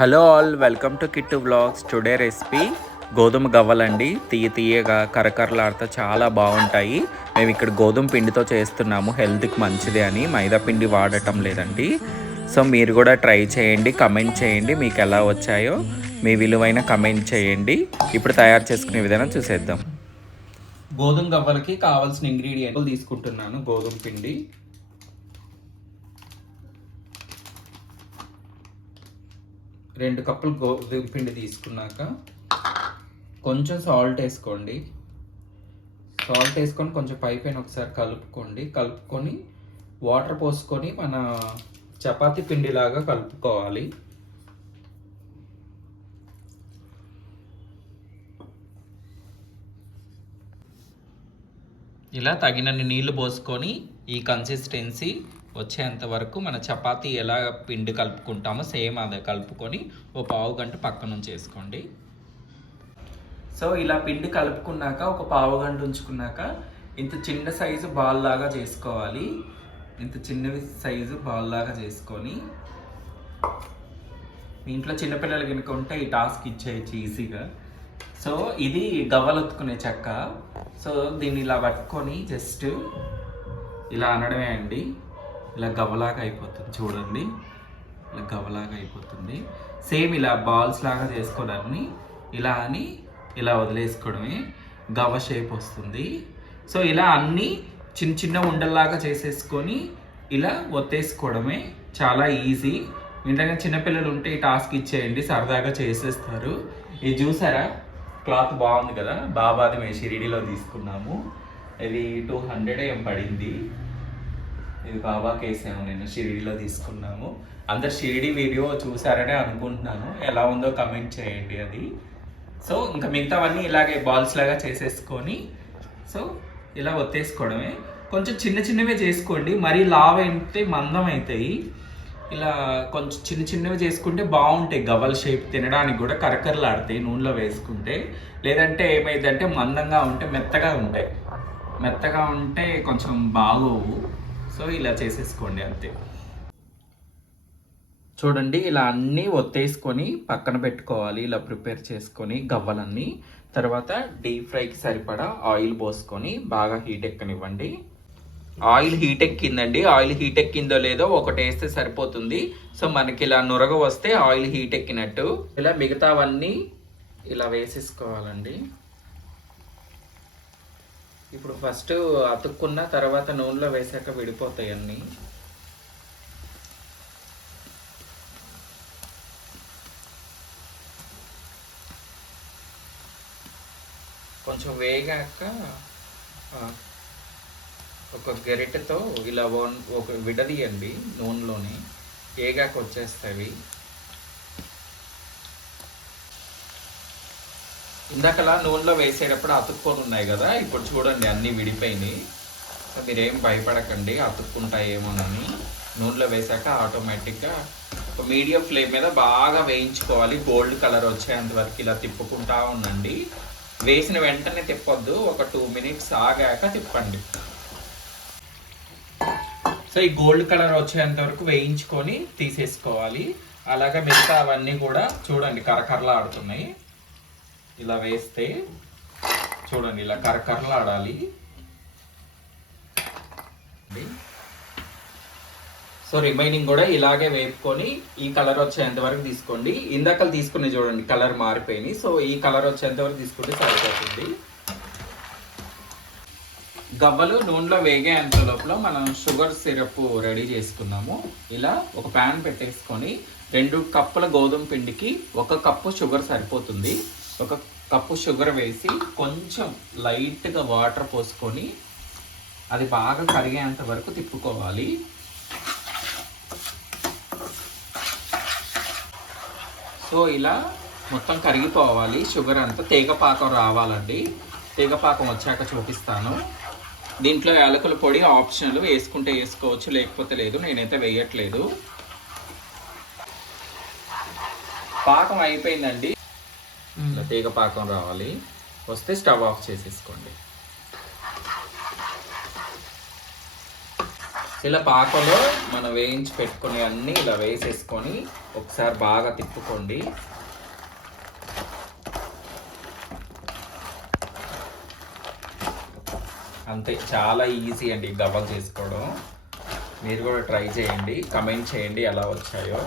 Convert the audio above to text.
Hello all, welcome to Kittu vlogs. Today recipe గోధుమ గవ్వలండి. తీయగా కరకరలాడుతూ చాలా బాగుంటాయి. మేము ఇక్కడ గోధుమ పిండితో చేస్తున్నాము, హెల్త్కి మంచిది అని. మైదా పిండి వాడటం లేదండి. సో మీరు కూడా ట్రై చేయండి, కమెంట్ చేయండి మీకు ఎలా వచ్చాయో. మీ విలువైన కమెంట్ చేయండి. ఇప్పుడు తయారు చేసుకునే విధానం చూసేద్దాం. గోధుమ గవ్వలకి కావాల్సిన ఇంగ్రీడియంట్లు తీసుకుంటున్నాను. గోధుమ పిండి 2 కప్పులు గోధుమ పిండి తీసుకున్నాక కొంచెం సాల్ట్ వేసుకోండి. సాల్ట్ వేసుకొని కొంచెం పైన ఒకసారి కలుపుకొని వాటర్ పోసుకొని మన చపాతీ పిండిలాగా కలుపుకోవాలి. ఇలా తగినన్ని నీళ్లు పోసుకొని ఈ కన్సిస్టెన్సీ వచ్చేంత వరకు మన చపాతీ ఎలా పిండి కలుపుకుంటామో సేమ్ అదే కలుపుకొని ఓ పావు గంట పక్కన ఉంచేసుకోండి. సో ఇలా పిండి కలుపుకున్నాక ఒక పావు గంట ఉంచుకున్నాక ఇంత చిన్న సైజు బాల్ లాగా చేసుకోవాలి. ఇంత చిన్నవి సైజు బాల్ లాగా చేసుకొని మీ ఇంట్లో చిన్నపిల్లలు కనుక ఉంటే ఈ టాస్క్ ఇచ్చేయచ్చు ఈజీగా. సో ఇది గవ్వలు ఒత్తుకునే చెక్క. సో దీన్ని ఇలా పట్టుకొని జస్ట్ ఇలా అనడమే అండి. ఇలా గవ్వలాగా అయిపోతుంది చూడండి. ఇలా గవ్వలాగా అయిపోతుంది. సేమ్ ఇలా బాల్స్ లాగా చేసుకోవడాన్ని ఇలా అని ఇలా వదిలేసుకోవడమే గవ్వ షేప్ వస్తుంది. సో ఇలా అన్నీ చిన్న చిన్న ఉండల్లాగా చేసేసుకొని ఇలా ఒత్తేసుకోవడమే, చాలా ఈజీ. ఇంట్లో చిన్నపిల్లలు ఉంటే ఈ టాస్క్ ఇచ్చేయండి, సరదాగా చేసేస్తారు. ఇది చూసారా, క్లాత్ బాగుంది కదా. బాబాది మేము షిరిడీలో తీసుకున్నాము. ఇది 200 ఏం పడింది. ఇది బాబాకి వేసాము, నేను షిరిడీలో తీసుకున్నాము. అందరు షిరిడీ వీడియో చూసారనే అనుకుంటున్నాను. ఎలా ఉందో కమెంట్ చేయండి అది. సో ఇంకా మిగతావన్నీ ఇలాగే బాల్స్ లాగా చేసేసుకొని సో ఇలా ఒత్తేసుకోవడమే. కొంచెం చిన్న చిన్నవే చేసుకోండి, మరీ లావ్ అయితే మందం అవుతాయి. ఇలా కొంచెం చిన్న చిన్నవి చేసుకుంటే బాగుంటాయి. గవ్వల షేప్ తినడానికి కూడా కరకరలాడతాయి నూనెలో వేసుకుంటే. లేదంటే ఏమైందంటే మందంగా ఉంటే మెత్తగా ఉంటే కొంచెం బాగోవు. సో ఇలా చేసేసుకోండి అంతే. చూడండి, ఇలా అన్నీ ఒత్తేసుకొని పక్కన పెట్టుకోవాలి. ఇలా ప్రిపేర్ చేసుకొని గవ్వలన్నీ తర్వాత డీప్ ఫ్రైకి సరిపడా ఆయిల్ పోసుకొని బాగా హీట్ ఎక్కనివ్వండి. ఆయిల్ హీట్ ఎక్కిందండి. ఆయిల్ హీట్ ఎక్కిందో లేదో ఒకటి వేస్తే సరిపోతుంది. సో మనకి ఇలా నురగ వస్తే ఆయిల్ హీట్ ఎక్కినట్టు. ఇలా మిగతావన్నీ ఇలా వేసేసుకోవాలండి. ఇప్పుడు ఫస్ట్ అతుక్కున్న తర్వాత నూనెలో వేసాక విడిపోతాయి అన్నీ. కొంచెం వేగాక ఒక గరిటెతో ఇలా ఒక విడదీయండి నూనెలోని. వేగాక వచ్చేస్తాయి. ఇందాకలా నూనెలో వేసేటప్పుడు అతుక్కొని ఉన్నాయి కదా, ఇప్పుడు చూడండి అన్నీ విడిపోయినాయి. మీరేం భయపడకండి అతుక్కుంటాయేమోనని. నూనెలో వేసాక ఆటోమేటిక్గా ఒక మీడియం ఫ్లేమ్ మీద బాగా వేయించుకోవాలి. గోల్డ్ కలర్ వచ్చేంత వరకు ఇలా తిప్పుకుంటా ఉండండి. వేసిన వెంటనే తిప్పొద్దు, ఒక 2 మినిట్స్ ఆగాక తిప్పండి. సో ఈ గోల్డ్ కలర్ వచ్చేంత వరకు వేయించుకొని తీసేసుకోవాలి. అలాగే మిగతా అవన్నీ కూడా చూడండి కరకరలాడుతున్నాయి. ఇలా వేస్తే చూడండి ఇలా కరకరలాడాలి. సో రిమైనింగ్ కూడా ఇలాగే వేపుకొని ఈ కలర్ వచ్చేంత వరకు తీసుకోండి. ఇందాకలు తీసుకుని చూడండి కలర్ మారిపోయినాయి. సో ఈ కలర్ వచ్చేంత వరకు తీసుకుంటే సరిపోతుంది. గవ్వలు నూనెలో వేగేంత లోపల మనం షుగర్ సిరప్ రెడీ చేసుకున్నాము. ఇలా ఒక ప్యాన్ పెట్టేసుకొని 2 కప్పుల గోధుమ పిండికి 1 కప్పు షుగర్ సరిపోతుంది. 1 కప్పు షుగర్ వేసి కొంచెం లైట్గా వాటర్ పోసుకొని అది బాగా కరిగేంత వరకు తిప్పుకోవాలి. సో ఇలా మొత్తం కరిగిపోవాలి. షుగర్ అంతా తీగపాకం రావాలండి. తీగపాకం వచ్చాక చూపిస్తాను. దీంట్లో యాలకుల పొడి ఆప్షనల్, వేసుకుంటే వేసుకోవచ్చు లేకపోతే లేదు. నేనైతే వేయట్లేదు. పాకం అయిపోయిందండి. ఇలా తీగ పాకం రావాలి. వస్తే స్టవ్ ఆఫ్ చేసేసుకోండి. ఇలా పాకలో మనం వేయించి పెట్టుకుని అన్నీ ఇలా వేసేసుకొని ఒకసారి బాగా తిప్పుకోండి. అంతే, చాలా ఈజీ అండి గవ్వలు చేసుకోవడం. మీరు కూడా ట్రై చేయండి, కమెంట్ చేయండి ఎలా వచ్చాయో.